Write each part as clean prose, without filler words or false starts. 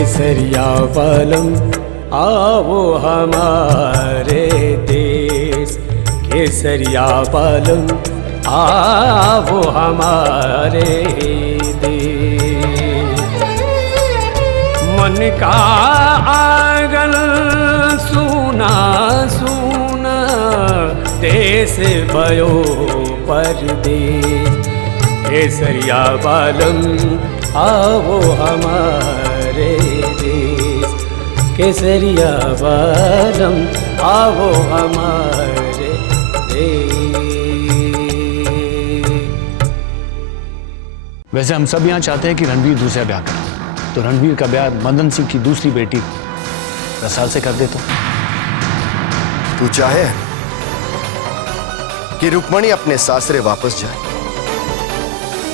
केसरिया वालम आओ हमारे देश, केसरिया वालम आओ हमारे देश। मन का आंगन सूना सूना, देश भयो परदेश, केसरिया वालम आओ हमारे देश, केसरिया वालम आओ हमारे देश। वैसे हम सब यहाँ चाहते हैं कि रणवीर दूसरा ब्याह करे, तो रणवीर का ब्याह मदन सिंह की दूसरी बेटी रसाल से कर दे तो। तू चाहे कि रुक्मणी अपने सासरे वापस जाए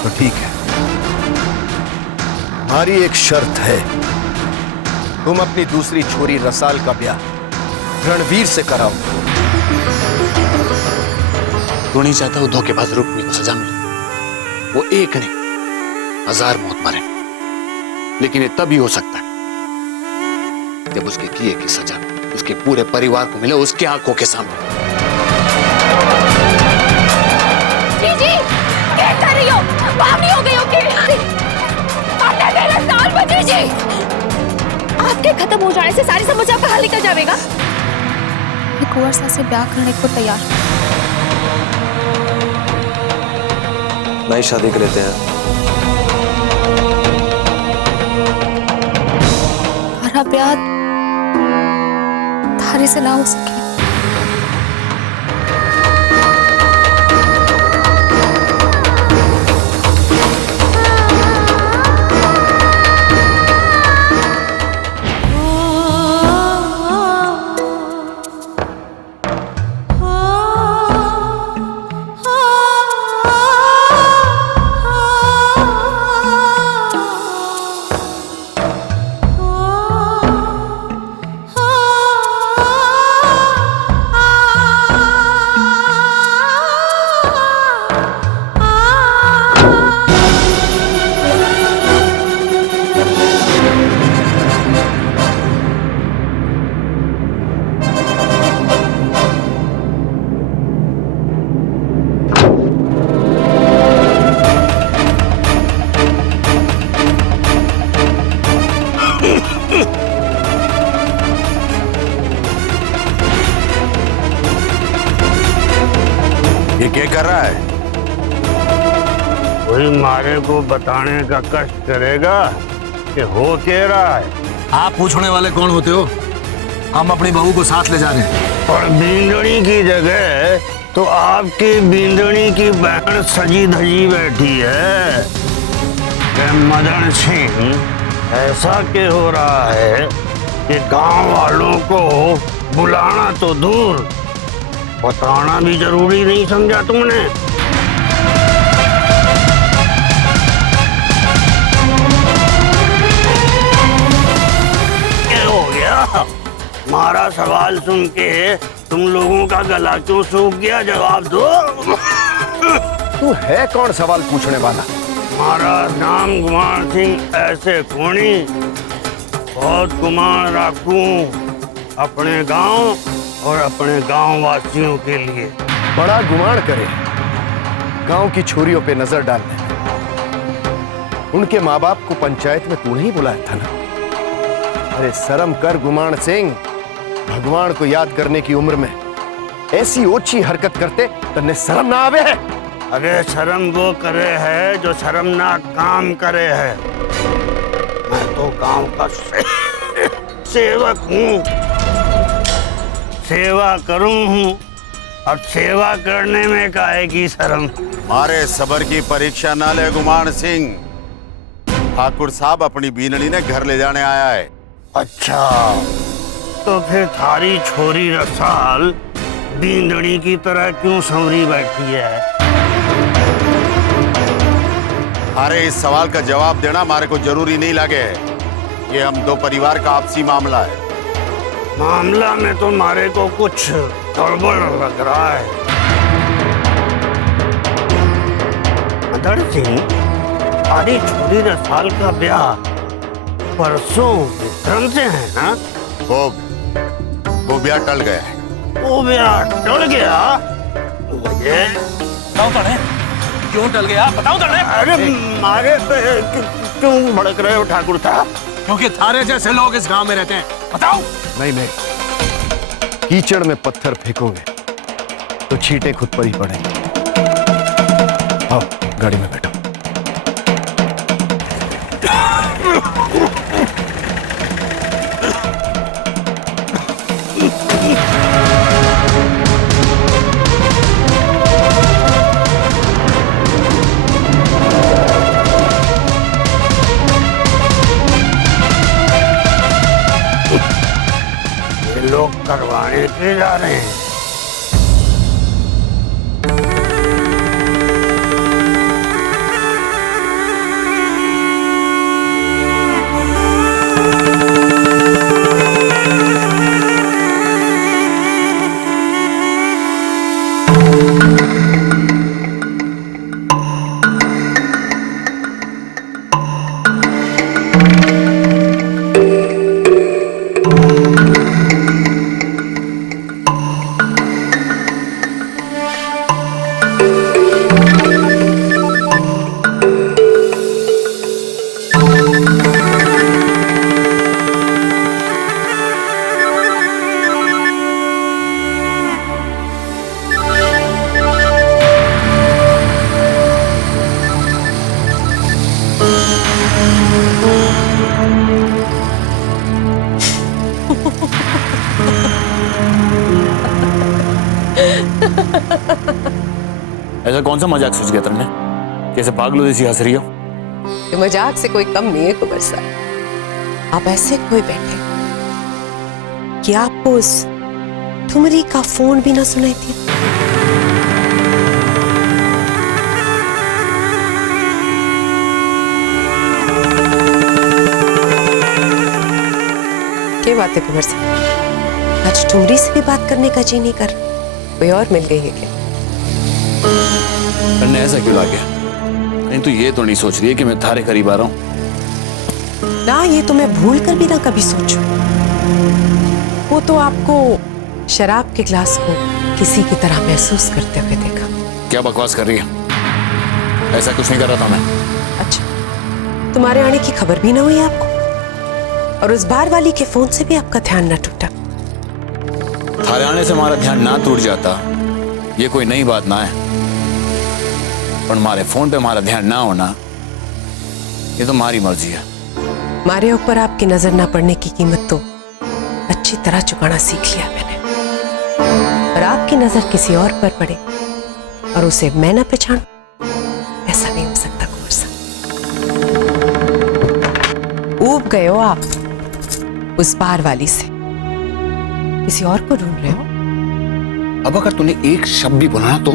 तो ठीक है, हमारी एक शर्त है, तुम अपनी दूसरी छोरी रसाल का ब्याह रणवीर से कराओ। तू नहीं चाहता वो धोखेबाज रुक्मणी को सजा मिले, वो एक नहीं 1000 मौत मरे, लेकिन ये तभी हो सकता है जब उसके किए की सजा उसके पूरे परिवार को मिले, उसके आंखों के सामने। जी, क्या कर रही हो? बावली हो गई हो क्या? आपने मेरा साल बची जी। आपके खत्म हो जाने से सारी समस्या का हल निकल जाएगा। मैं कुंवर साहब से ब्याह करने को तैयार। नई शादी कर लेते हैं। हमारा ब्याह थारी से ना हो सके। ये क्या कर रहा है? कोई मारे को बताने का कष्ट करेगा कि हो क्या रहा है। आप पूछने वाले कौन होते हो? हम अपनी बहू को साथ ले जा रहे हैं। और बींदड़ी की जगह तो आपकी बींदड़ी की बहन सजी धजी बैठी है। कि मदन सिंह ऐसा क्या हो रहा है कि गांव वालों को बुलाना तो दूर, बताना भी जरूरी नहीं समझा तुमने। क्या हो गया? हमारा सवाल सुन के तुम लोगों का गला क्यों सूख गया? जवाब दो। तू है कौन सवाल पूछने वाला? हमारा नाम गुमान सिंह ऐसे कोणी, बहुत गुमान रखूं अपने गांव और अपने गांव वासियों के लिए। बड़ा गुमान करे गांव की छोरियों पे नजर डालने। उनके माँ बाप को पंचायत में तू नहीं बुलाया था ना? अरे शर्म कर गुमान सिंह, भगवान को याद करने की उम्र में ऐसी ओछी हरकत करते तन्ने शर्म ना आवे है? अरे शर्म वो करे है जो शर्मनाक काम करे है। मैं तो गांव का सेवक हूँ, सेवा करूं हूँ। अब सेवा करने में काहे की शर्म? मारे सबर की परीक्षा ना ले गुमान सिंह। ठाकुर साहब अपनी बीनड़ी ने घर ले जाने आया है। अच्छा, तो फिर थारी छोरी रसाल बींदड़ी की तरह क्यों संवरी बैठी है? अरे इस सवाल का जवाब देना हमारे को जरूरी नहीं लगे। ये हम दो परिवार का आपसी मामला है। मामला में तो मारे को कुछ गड़बड़ लग रहा है। मदन सिंह, थारी छोरी रसाल का ब्याह परसों विक्रम से है ना? वो ब्याह टल गया है। वो ब्याह टल गया? मुझे बताओ तो नहीं, क्यों टल गया? बताओ तो नहीं। अरे मारे पे क्यों भड़क रहे हो ठाकुर साहब? क्योंकि थारे जैसे लोग इस गांव में रहते हैं। बताओ। नहीं, कीचड़ में पत्थर फेंकोगे तो छींटे खुद पर ही पड़ेंगे। आओ गाड़ी में बैठो। ये लोग करवाने के जा रहे हैं। ऐसा कौन सा मजाक सूझ गया तुमने? कैसे पागलों जैसी हंस रही हो? ये मजाक से कोई कम नहीं है कुंवर साहब। आप ऐसे कोई बैठे कि आपको उस ठुमरी का फोन भी ना सुनाई दिया? क्या बात है कुंवर साहब, आज ठुमरी से भी बात करने का जी नहीं कर? कोई और मिल गई है क्या? करने ऐसा क्यों लागे? नहीं तो ये तो नहीं सोच रही है कि मैं थारे करीब आ रहा हूँ? ना, ये तो मैं भूल कर भी ना कभी सोचूं। वो तो आपको शराब के ग्लास को किसी की तरह महसूस करते हुए देखा। क्या बकवास कर रही है? ऐसा कुछ नहीं कर रहा था मैं। अच्छा, तुम्हारे आने की खबर भी ना हुई आपको? और उस बार वाली के फोन से भी आपका ध्यान न टूटा? थारे आने से हमारा ध्यान ना टूट जाता, ये कोई नई बात ना है, पर हमारे फोन पे हमारा ध्यान ना होना ये तो हमारी मर्जी है। हमारे ऊपर आपकी नजर ना पड़ने की कीमत तो अच्छी तरह चुकाना सीख लिया मैंने। और आपकी नजर किसी और पर पड़े और उसे मैं ना पहचान, ऐसा नहीं हो सकता कुंवर साहब। ऊब गए हो आप उस बार वाली से, किसी और को ढूंढ रहे हो? अब अगर तूने एक शब्द भी बोला ना तो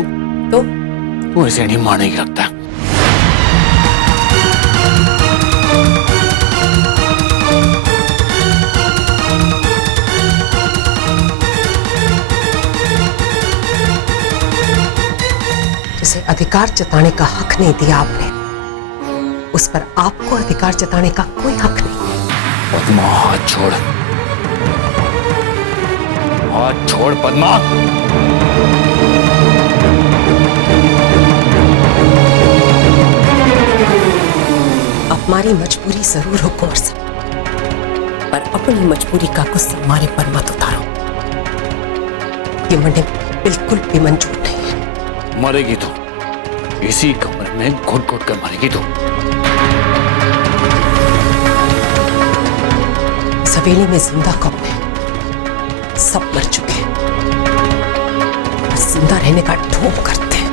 तू ऐसे नहीं मानेगी लगता है। जिसे अधिकार जताने का हक नहीं दिया आपने, उस पर आपको अधिकार जताने का कोई हक नहीं। पद्मा, हाथ छोड़, हाथ छोड़ पद्मा। हमारी मजबूरी जरूर हो कुंवर साहब, पर अपनी मजबूरी का गुस्सा हमारे पर मत उतारो। ये मरने बिल्कुल भी मंजूर नहीं है। मरेगी तो इसी कमरे में घुट घुट कर मरेगी तो। सवेली में जिंदा कौन है? सब मर चुके हैं, बस जिंदा रहने का ढोंग करते हैं।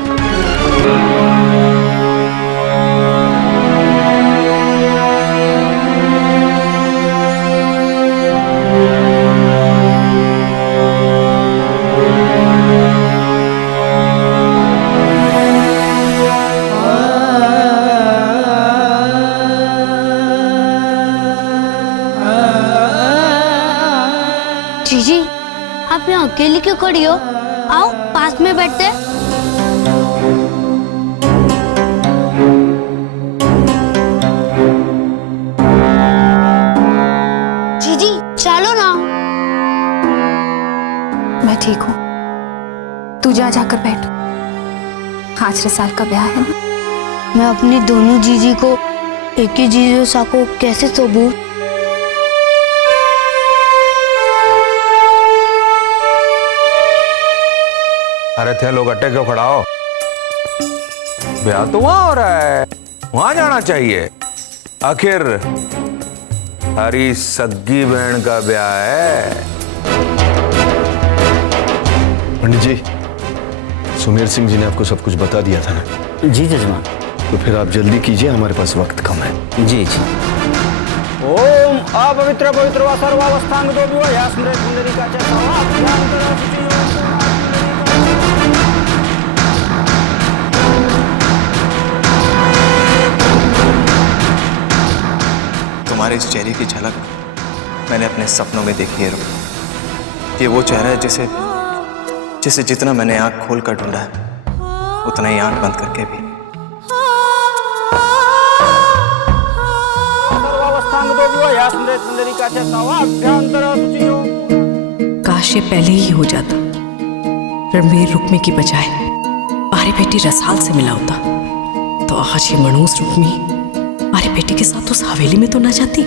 जीजी, आप यहाँ अकेली क्यों खड़ी हो? आओ पास में बैठते हैं। ठीक हूँ। तू जाकर बैठ। आज रसाल का ब्याह है ना। मैं अपनी दोनों जीजी को एक ही जीजो सा को कैसे सोबूं? अरे थे लोग अट्टे क्यों खड़ा हो? ब्याह तो वहां हो रहा है, वहां जाना चाहिए। आखिर हरी सगी बहन का ब्याह है। पंडित जी, सुमेर सिंह जी ने आपको सब कुछ बता दिया था ना? जी जजमान। तो फिर आप जल्दी कीजिए, हमारे पास वक्त कम है। जी जी। ओम अपवित्र पवित्र व सर्वावस्थांग दो विवाह या स्मृत पुंडरी का तुम्हारे इस चेहरे की झलक मैंने अपने सपनों में देखी है रुक। ये वो चेहरा है जिसे जितना मैंने आंख खोल कर ढूंढा है, उतना ही आंख बंद करके भी। काश ये पहले ही हो जाता। रणबीर रुक्मी की बजाय हमारी बेटी रसाल से मिला होता तो आज ये मनहूस रुक्मी हमारी बेटी के साथ उस हवेली में तो ना जाती।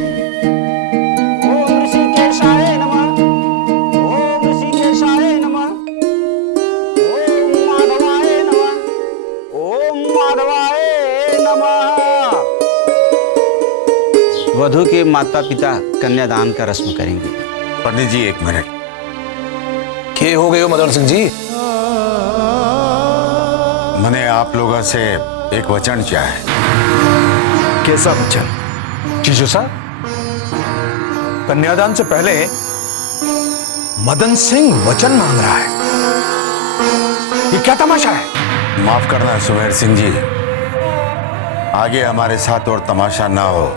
वधु के माता पिता कन्यादान का रस्म करेंगे। पंडित जी एक मिनट। क्या हो गए हो मदन सिंह जी? मैंने आप लोगों से एक वचन चाहा है। कैसा वचन? जीजू साहब, कन्यादान से पहले मदन सिंह वचन मांग रहा है। ये क्या तमाशा है? माफ करना सुमेर सिंह जी, आगे हमारे साथ और तमाशा ना हो,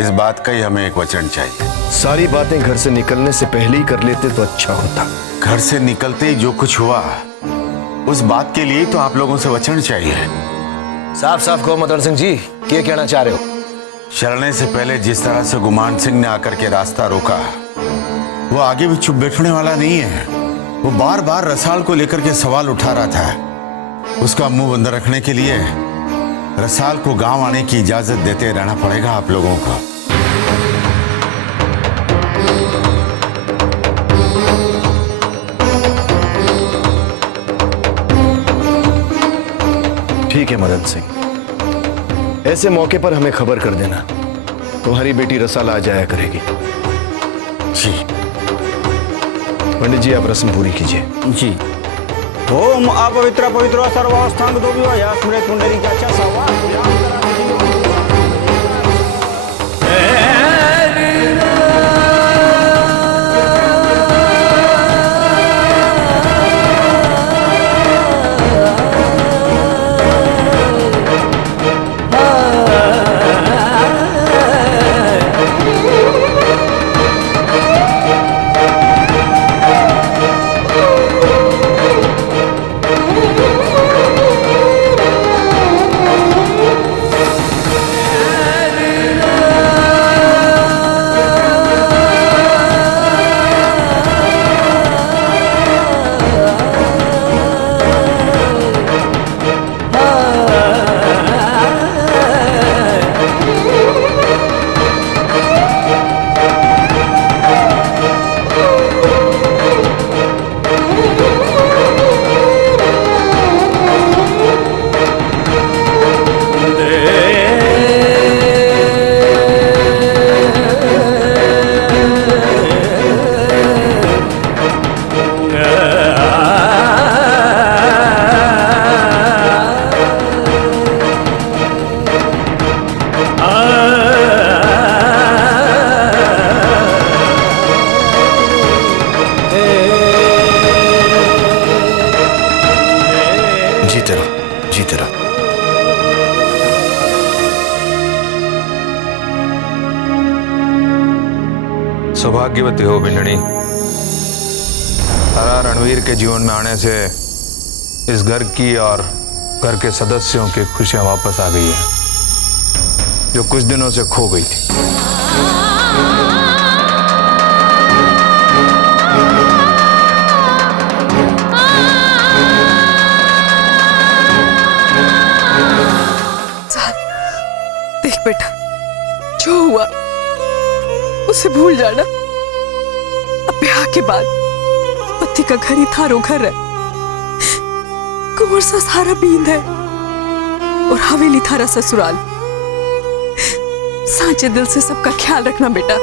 इस बात का ही हमें एक वचन चाहिए। सारी बातें घर से निकलने से पहले ही कर लेते तो अच्छा होता। घर से निकलते ही जो कुछ हुआ उस बात के लिए तो आप लोगों से वचन चाहिए। साफ साफ कहो मदन सिंह जी, क्या कहना चाह रहे हो? चलने से पहले जिस तरह से गुमान सिंह ने आकर के रास्ता रोका, वो आगे भी चुप बैठने वाला नहीं है। वो बार बार रसाल को लेकर के सवाल उठा रहा था। उसका मुंह बंद रखने के लिए रसाल को गांव आने की इजाजत देते रहना पड़ेगा आप लोगों को। ठीक है मदन सिंह, ऐसे मौके पर हमें खबर कर देना। तुम्हारी बेटी रसाल आ जाया करेगी। जी पंडित जी, आप रस्म पूरी कीजिए। जी। ओम अपवित्र पवित्र सर्वावस्थांग दो विवाह या स्मृत पुंडरी का जीते रहो। सौभाग्यवती हो बिंदनी। तारा रणवीर के जीवन में आने से इस घर की और घर के सदस्यों की खुशियां वापस आ गई है, जो कुछ दिनों से खो गई थी। देख बेटा, जो हुआ उसे भूल जाना। अब ब्याह के बाद पति का घर ही थारो घर है, कुंवर सा सारा बींद है और हवेली थारा ससुराल। सांचे दिल से सबका ख्याल रखना बेटा।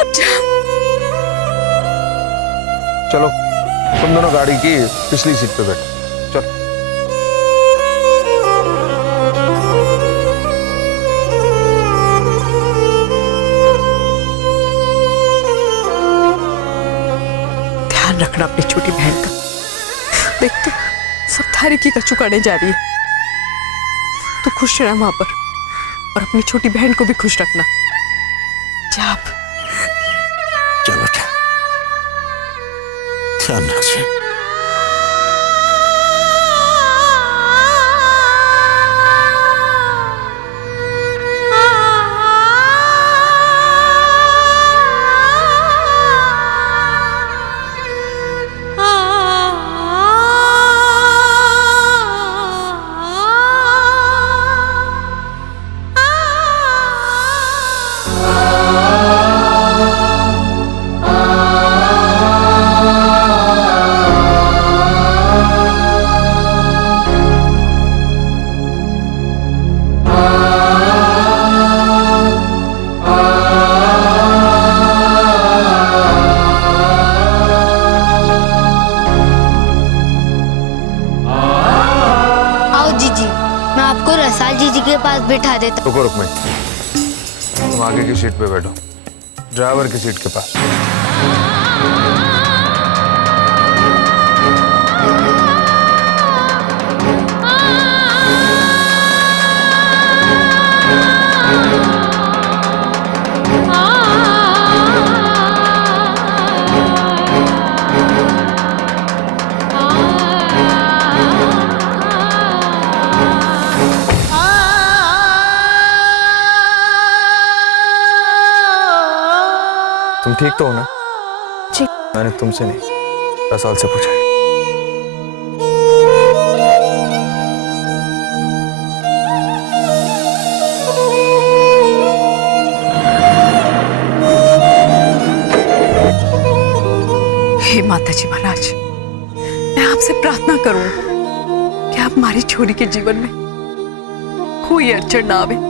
अब जा। चलो तुम दोनों गाड़ी की पिछली सीट पे बैठो। चलो। ध्यान रखना अपनी छोटी बहन का। देख तो सब थारे की का चुकाने जा रही है। तू खुश रहना वहां पर और अपनी छोटी बहन को भी खुश रखना। जा अब। चलो बेटा, ध्यान रखिए। रसाल जी के पास बिठा देता। रुको रुकमणी, तुम आगे की सीट पे बैठो, ड्राइवर की सीट के पास। तुम ठीक तो हो ना? जी। मैंने तुमसे नहीं, रसाल से पूछा। हे माता जी महाराज, मैं आपसे प्रार्थना करूं कि आप हमारी छोरी के जीवन में कोई अड़चन ना आवे।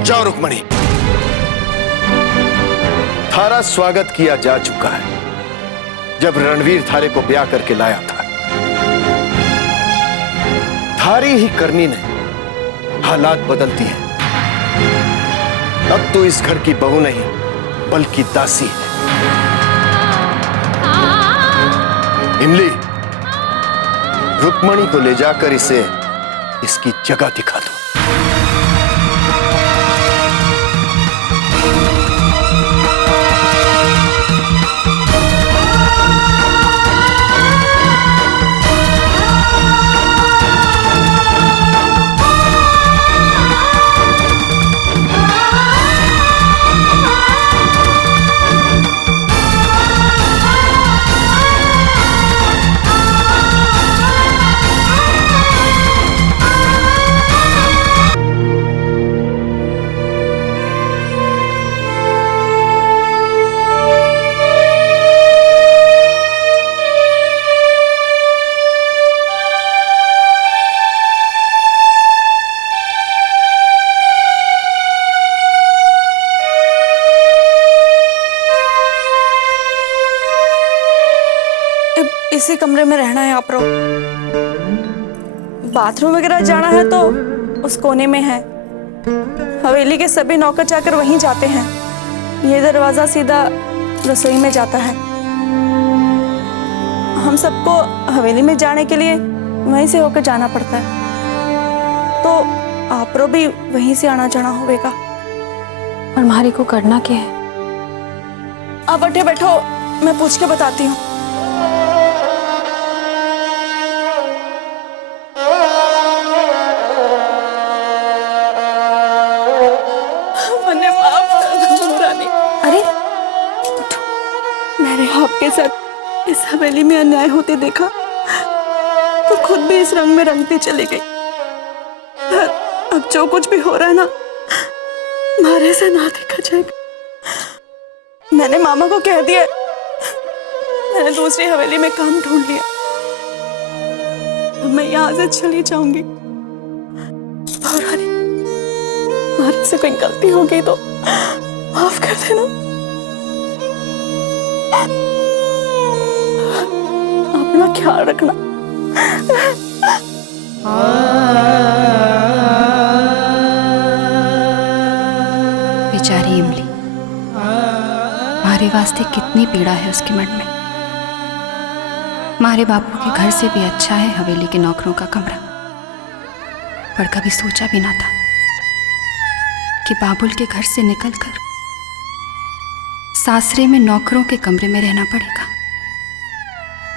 जाओ रुक्मणी, थारा स्वागत किया जा चुका है। जब रणवीर थारे को ब्याह करके लाया था, थारी ही करनी ने हालात बदलती है। अब तो इस घर की बहू नहीं बल्कि दासी है। इमली, रुक्मणी को ले जाकर इसे इसकी जगह दिखा दो। इसी कमरे में रहना है आप लोग। बाथरूम वगैरह जाना है तो उस कोने में है। हवेली के सभी नौकर चाकर वहीं जाते हैं। ये दरवाजा सीधा रसोई में जाता है। हम सबको हवेली में जाने के लिए वहीं से होकर जाना पड़ता है, तो आप लोग भी वहीं से आना जाना होगा। और मारी को करना क्या है? आप बैठे बैठो, मैं पूछ के बताती हूँ। मैंने माफ कर दो रानी। अरे मैंने आपके साथ इस हवेली में अन्याय होते देखा तो खुद भी इस रंग में रंगती चली गई। पर अब जो कुछ भी हो रहा है ना, मारे से ना देखा जाएगा। मैंने मामा को कह दिया, मैंने दूसरी हवेली में काम ढूंढ लिया। अब मैं यहाँ से चली जाऊंगी। और मारे से कोई गलती हो गई तो माफ कर देना। अपना ख्याल रखना। बेचारी इमली, मारे वास्ते कितनी पीड़ा है उसके मन में। मारे बापू के घर से भी अच्छा है हवेली के नौकरों का कमरा। पर कभी सोचा भी ना था कि बाबुल के घर से निकलकर सासरे में नौकरों के कमरे में रहना पड़ेगा।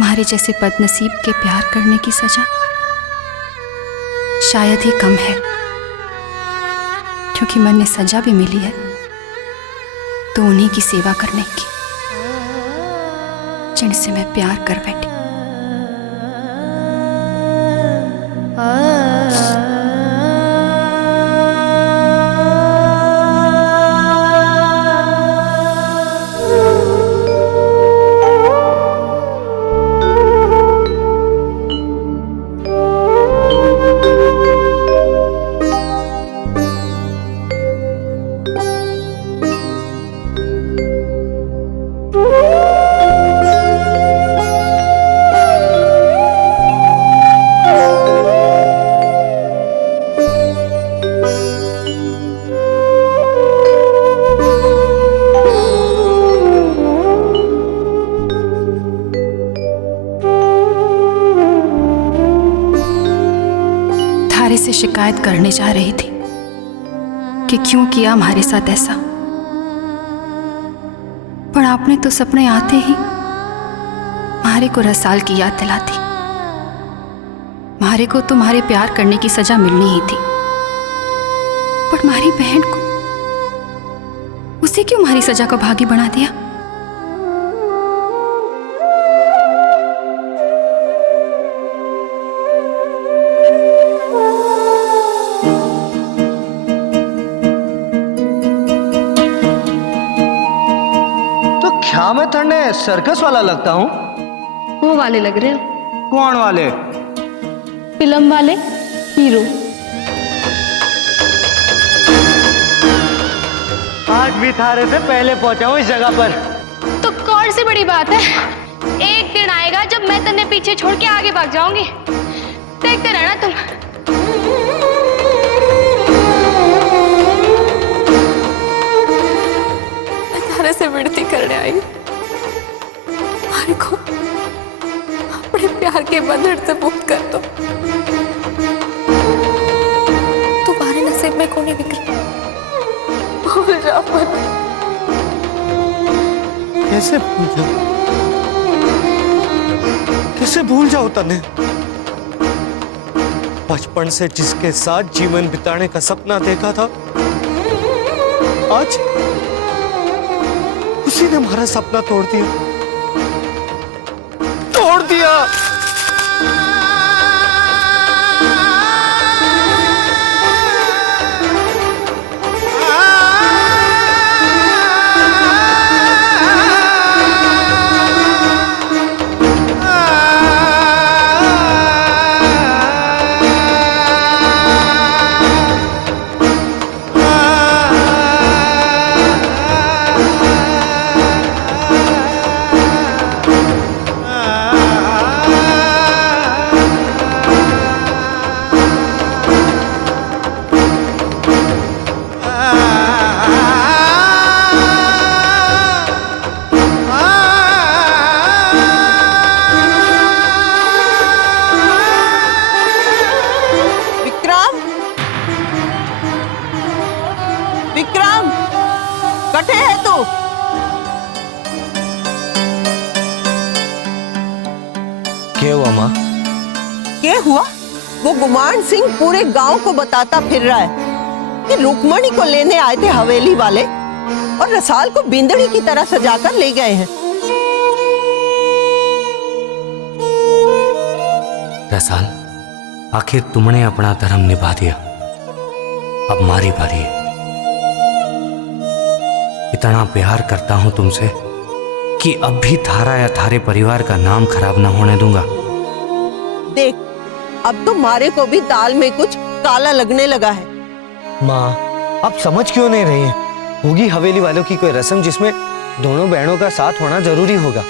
मारे जैसे बदनसीब के प्यार करने की सजा शायद ही कम है, क्योंकि मन ने सजा भी मिली है तो उन्हीं की सेवा करने की जिनसे मैं प्यार कर बैठी। से शिकायत करने जा रही थी कि क्यों किया हमारे साथ ऐसा, पर आपने तो सपने आते ही मारे को रसाल की याद दिलाती। मारे को तुम्हारे प्यार करने की सजा मिलनी ही थी, पर मारी बहन को उसे क्यों मारी सजा को भागी बना दिया? क्या मैं थंडे सर्कस वाला लगता हूँ? वो वाले लग रहे हो। कौन वाले? फिल्म वाले हीरो। आज भी थारे से पहले पहुंचा हूँ इस जगह पर। तो कौन सी बड़ी बात है? एक दिन आएगा जब मैं तन्ने पीछे छोड़ के आगे भाग जाऊंगी, देखते रहना तुम। थारे से विनती करने आई, मारे को अपने प्यार के बंधन से मुक्त कर दो। तुम्हारे नसीब में कोई बिगड़ी, भूल जाओ मत। कैसे भूल जाऊं? कैसे भूल जाऊं तने? बचपन से जिसके साथ जीवन बिताने का सपना देखा था, आज उसी ने हमारा सपना तोड़ दिया। तोड़ दिया। कटे है तू? क्या हुआ माँ? क्या हुआ? वो गुमान सिंह पूरे गांव को बताता फिर रहा है कि रुक्मणी को लेने आए थे हवेली वाले और रसाल को बिंदड़ी की तरह सजाकर ले गए हैं। रसाल, आखिर तुमने अपना धर्म निभा दिया, अब मारी बारी है। इतना प्यार करता हूं तुमसे कि अब भी थारा या थारे परिवार का नाम खराब ना होने दूंगा। देख, अब तो मारे को भी दाल में कुछ काला लगने लगा है। माँ, आप समझ क्यों नहीं रही हैं? होगी हवेली वालों की कोई रस्म जिसमें दोनों बहनों का साथ होना जरूरी होगा।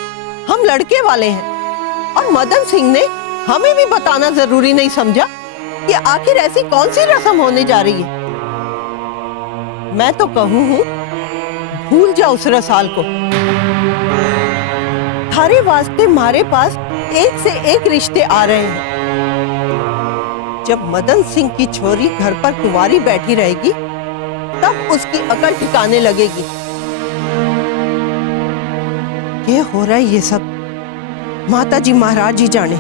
हम लड़के वाले हैं और मदन सिंह ने हमें भी बताना जरूरी नहीं समझा कि आखिर ऐसी कौन सी रस्म होने जा रही है। मैं तो कहूँ हूँ, भूल जा उस रसाल को। थारे वास्ते हमारे पास एक से एक रिश्ते आ रहे हैं। जब मदन सिंह की छोरी घर पर कुंवारी बैठी रहेगी तब उसकी अकल ठिकाने लगेगी। ये हो रहा है ये सब माता जी महाराज जी जाने।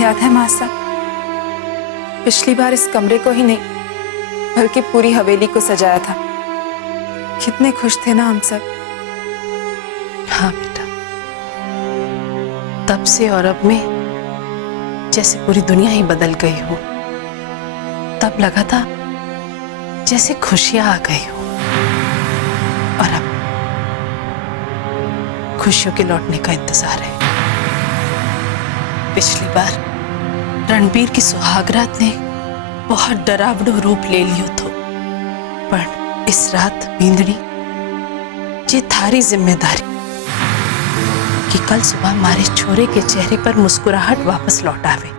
याद है मासा, पिछली बार इस कमरे को ही नहीं बल्कि पूरी हवेली को सजाया था। कितने खुश थे ना हम सब। हाँ बेटा, तब से और अब में जैसे पूरी दुनिया ही बदल गई हो। तब लगा था जैसे खुशियां आ गई हो और अब खुशियों के लौटने का इंतजार है। पिछली बार रणबीर की सुहागरात ने बहुत डरावना रूप ले लियो तो, पर इस रात बिंदड़ी ये थारी जिम्मेदारी कि कल सुबह हमारे छोरे के चेहरे पर मुस्कुराहट वापस लौट आवे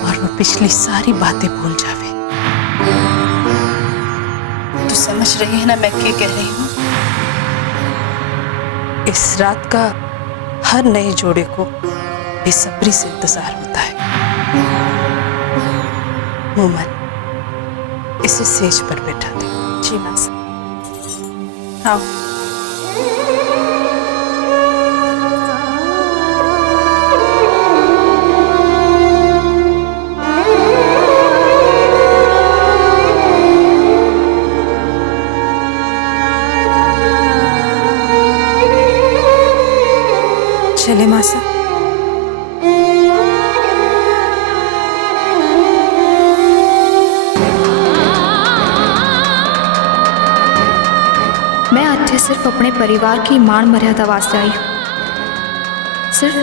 और वो पिछली सारी बातें भूल जावे। तू समझ रही है ना मैं क्या कह रही हूँ? इस रात का हर नए जोड़े को बेसब्री से इंतजार होता है। मोमन, इसे सेज पर बैठा दे। जी मासा। आओ। चले मासा। मैं अच्छे सिर्फ अपने परिवार की मान मर्यादा वास्ते आई हूँ। सिर्फ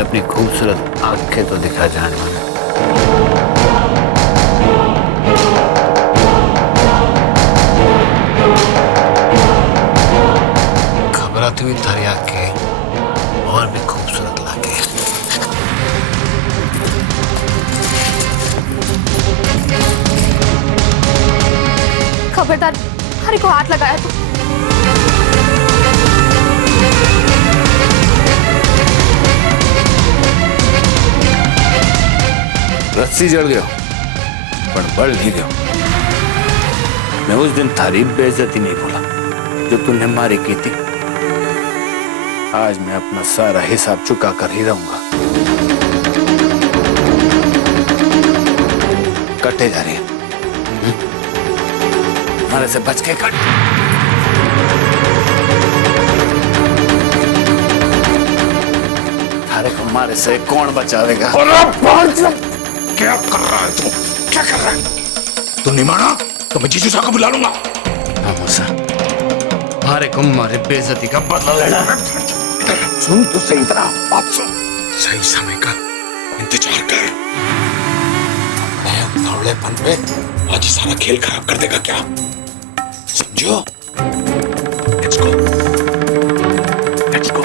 अपनी खूबसूरत आंखें तो दिखा जान वाला। घबराती हुई थारी आंखें और भी खूबसूरत लागे। खबरदार हरी को हाथ लगाया तो। रस्सी जड़ गयो पर बढ़ नहीं गयो। मैं उस दिन थारी बेइज्जती नहीं बोला जो तूने मारी की थी। आज मैं अपना सारा हिसाब चुका कर ही रहूंगा। कटे जा रही है, हमारे से बच के कट। थारे को मारे से कौन बचावेगा? क्या कर रहा है तू? क्या कर रहा है? तू नहीं माना तो मैं जीजू साहब को बुला लूंगा। हाँ मूसा, हमारे को मारे बेइज्जती का बदला लेना है। सुन तो सही तरह बात सुन। सही समय का इंतजार कर। मैं उतावलेपन पे आज सारा खेल खराब कर देगा क्या? समझो? Let's go. Let's go.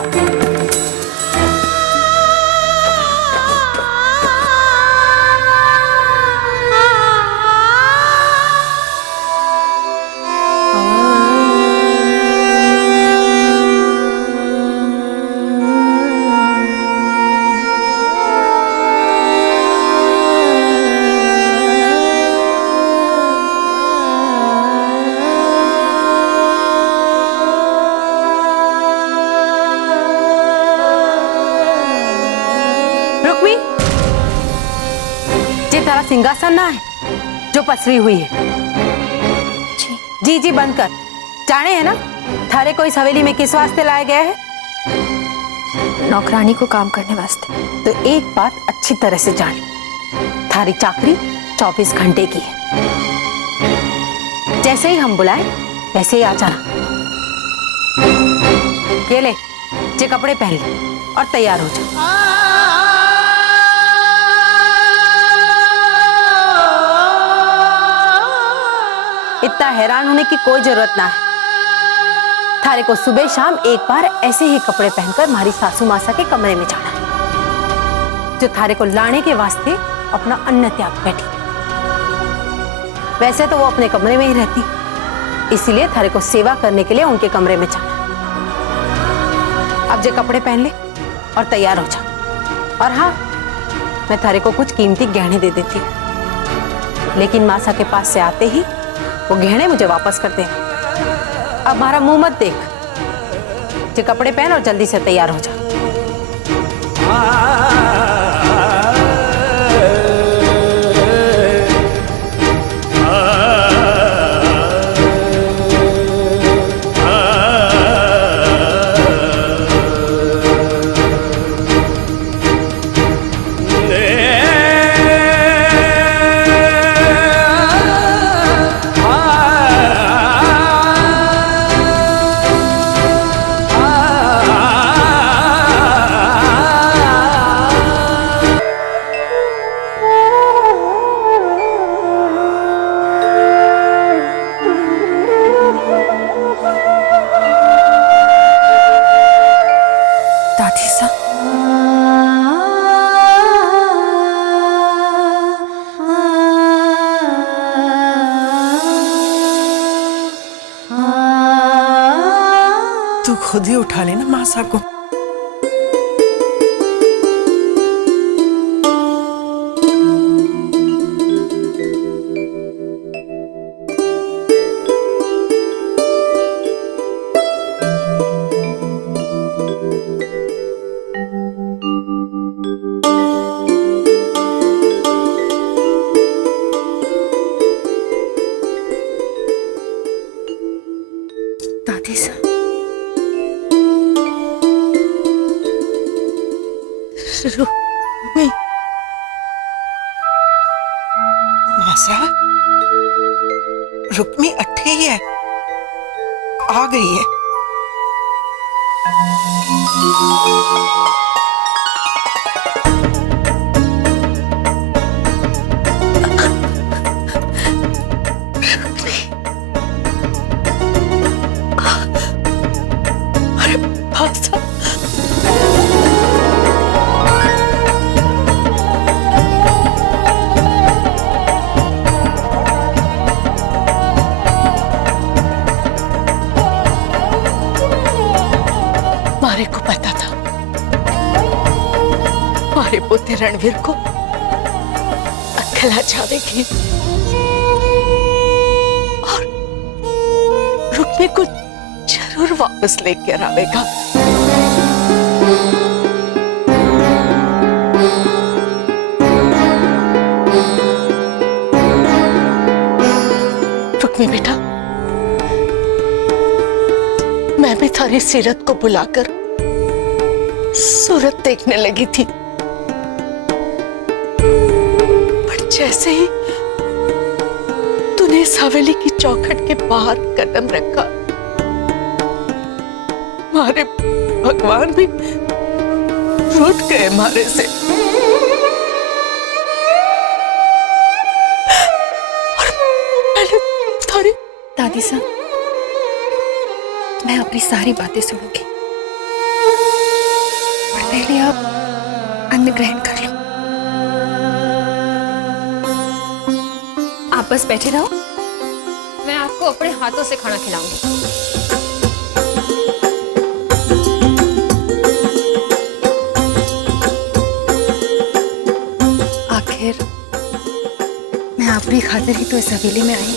सिंहासन ना है जो पसरी हुई है। जी जी बंद कर। जाने है ना थारे को इस हवेली में किस वास्ते लाया गया है? नौकरानी को काम करने वास्ते। तो एक बात अच्छी तरह से जान, थारी चाकरी 24 घंटे की है। जैसे ही हम बुलाए वैसे ही आ जाना। ये ले, ये कपड़े पहन ले और तैयार हो जा। इतना हैरान होने की कोई जरूरत ना है। थारे को सुबह शाम एक बार ऐसे ही कपड़े पहनकर हमारी सासू मासा के कमरे में जाना, जो थारे को लाने के वास्ते अपना अन्न त्याग बैठी। वैसे तो वो अपने कमरे में ही रहती, इसीलिए थारे को सेवा करने के लिए उनके कमरे में जाना। अब जे कपड़े पहन ले और तैयार हो जा। और हाँ, मैं थारे को कुछ कीमती गहने दे देती, लेकिन मासा के पास से आते ही वो गहने मुझे वापस कर दे। अब हमारा मुंह मत देख, जो कपड़े पहन और जल्दी से तैयार हो जा। तू खुद ही उठा लेना मासा को। दादी सा रुक्मी, मासा रुक्मी अट्ठे ही है, आ गई है। अरे मासा, मारे को पता था मारे पोते रणवीर को अकेला जावेगी और रुक्मी को जरूर वापस लेकर आवेगा। रुक्मी बेटा, मैं भी थारी सीरत को बुलाकर सूरत देखने लगी थी, पर जैसे ही तूने इस हवेली की चौखट के बाहर कदम रखा, मारे भगवान भी रूठ गए मारे से। और मैंने थारी दादी साहब, मैं अपनी सारी बातें सुनूंगी, पर पहले आप अन्न ग्रहण कर लो। आप बस बैठे रहो, मैं आपको अपने हाथों से खाना खिलाऊंगी। आखिर मैं आपकी खातिर ही तो इस हवेली में आई।